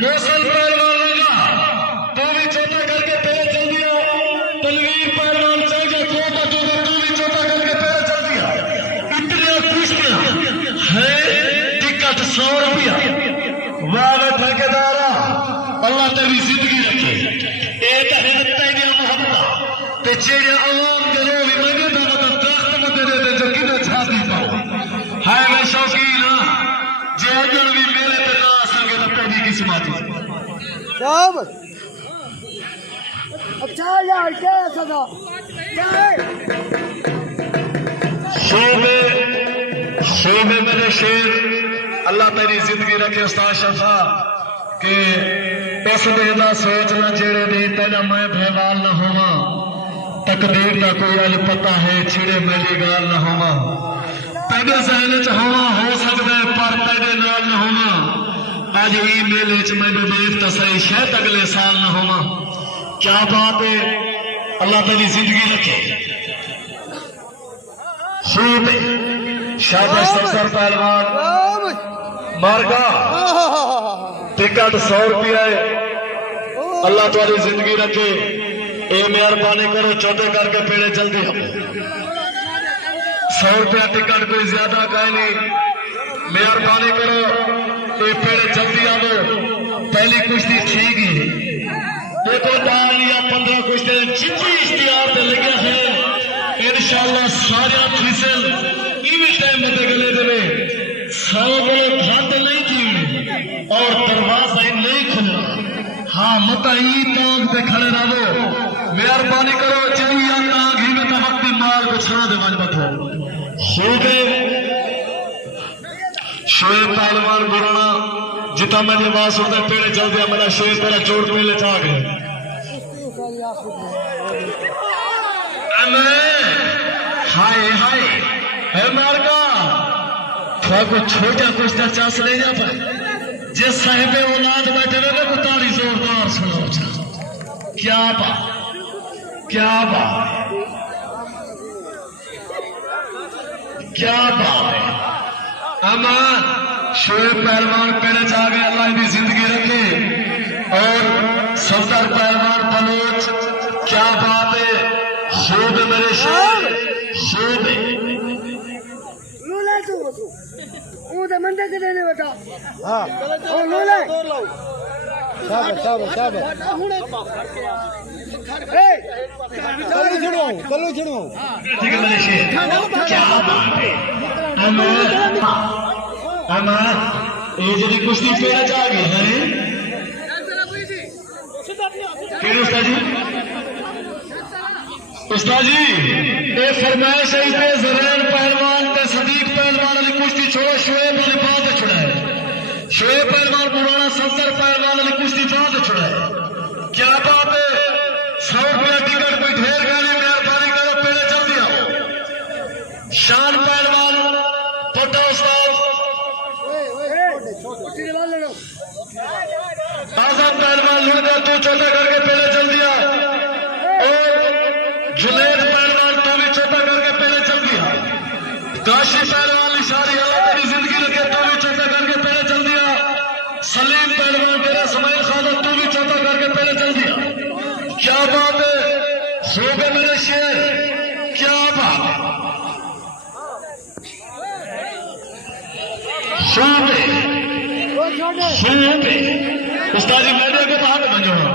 मौसल पहलवान लगा तो भी चौथा करके पहले चल दिया। तलवीर पहलवान चल गया चौथा तो भी चौथा करके पहले चल दिया। इतने पूछते है टिकट 100 रुपया। वाह ठेकेदारा अल्लाह तेरी जिंदगी रखे। एक है तेरी मोहब्बत ते जेड़े अवाम के लोग भी मंगे तो मतलब तख्त में दे देते जो किधर छाती पाओ है मैं शौकीन जे अजल भी मेरे पे ना सके तो तेरी किस्मत सब अच्छा यार क्या सदा क्या है शोबे मेरे शेर अल्लाह तेरी जिंदगी रखे उस्ताद शफा के इस देना सोचना जेड़े दे तेना मैं भयवाल न होवा तकदीर का कोई अल पता है छिड़े मेरी गाल न होवा तेरे सहन च होना हो सकता है पर तेरे नाल न होना आज ई मेले च मैं देख तो सही शायद अगले साल न होवा। क्या बात है अल्लाह तेरी जिंदगी रखे। शाबाश सर पहलवान मारगा टिकट 100 रुपया है। अल्लाह तुम्हारी जिंदगी रखे। ए मेहरबानी करो चौथे करके पेड़े जल्दी 100 रुपया टिकट कोई ज्यादा का नहीं। मेहरबानी करो ये पेड़े जल्दी आओ। पहली कुश्ती ठीक है देखो 10 या 15 कुश्ती जितनी इश्तिहार पे लगे हैं इंशाअल्लाह सारे फिसल इवी टाइम में गले देवे 100 बोलो घाट नहीं थी और दरवाजा ही नहीं खुला। हाँ मत ई तांग पे खड़े रहो। मेहरबानी करो चलिए तांग ही में तवक्की माल को छा दे मजबूत हो शोएब पहलवान गुराना जितना मैंने आवाज सुनता पेड़े चल दिया मेरा शोएब तेरा चोट मेले चा गए। हाय हाय है मारका को छोटा कुछ चांस ले जा पाए जिस साहिबे औलाद बैठे हुए को ताड़ी जोरदार सुनाओ। क्या बात क्या बात क्या बात है। अमान शोएब पहलवान पहले जा गए अल्लाह की जिंदगी रखे और सफदर पहलवान बलोच क्या बात है। शोएब मेरे शेर शोएब उधर मंडे के देने बेटा हाँ ओ लोला शाबाश शाबाश शाबाश ए कल्लू छुड़ो ठीक है मेरे शेर क्या बात है। अमान ये जरी कुश्ती पेड़ा जा गए हैं केड़े उस्ताद जी ये फरमाइश है इसे ज़रैन पहलवान ते सदीक पहलवान वाली कुश्ती छोड़ो शोएब वाली बात छुड़ाए। शोएब पहलवान पुराना सफदर पहलवान वाली कुश्ती बात छुड़ाए। क्या बात है 100 रुपया टिकट कोई ढेर गाली मेहरबानी करो पहले जल्दी आओ। शान पहलवान पोटा उस्ताद आजम पहलवान लड़का तू चौथा करके पहले चल दिया और जुनैद पहलवान तू भी चौथा करके पहले चल दिया। काशी पहलवान इशारी अल्लाह तेरी जिंदगी रखे तू भी चौथा करके पहले चल दिया। सलीम पहलवान तेरा समय खादा तू भी चौथा करके पहले चल दिया। क्या बात है सो गए मेरे शेर क्या बात है। उस्ताद जी मैंने के बाहर बन जाओ।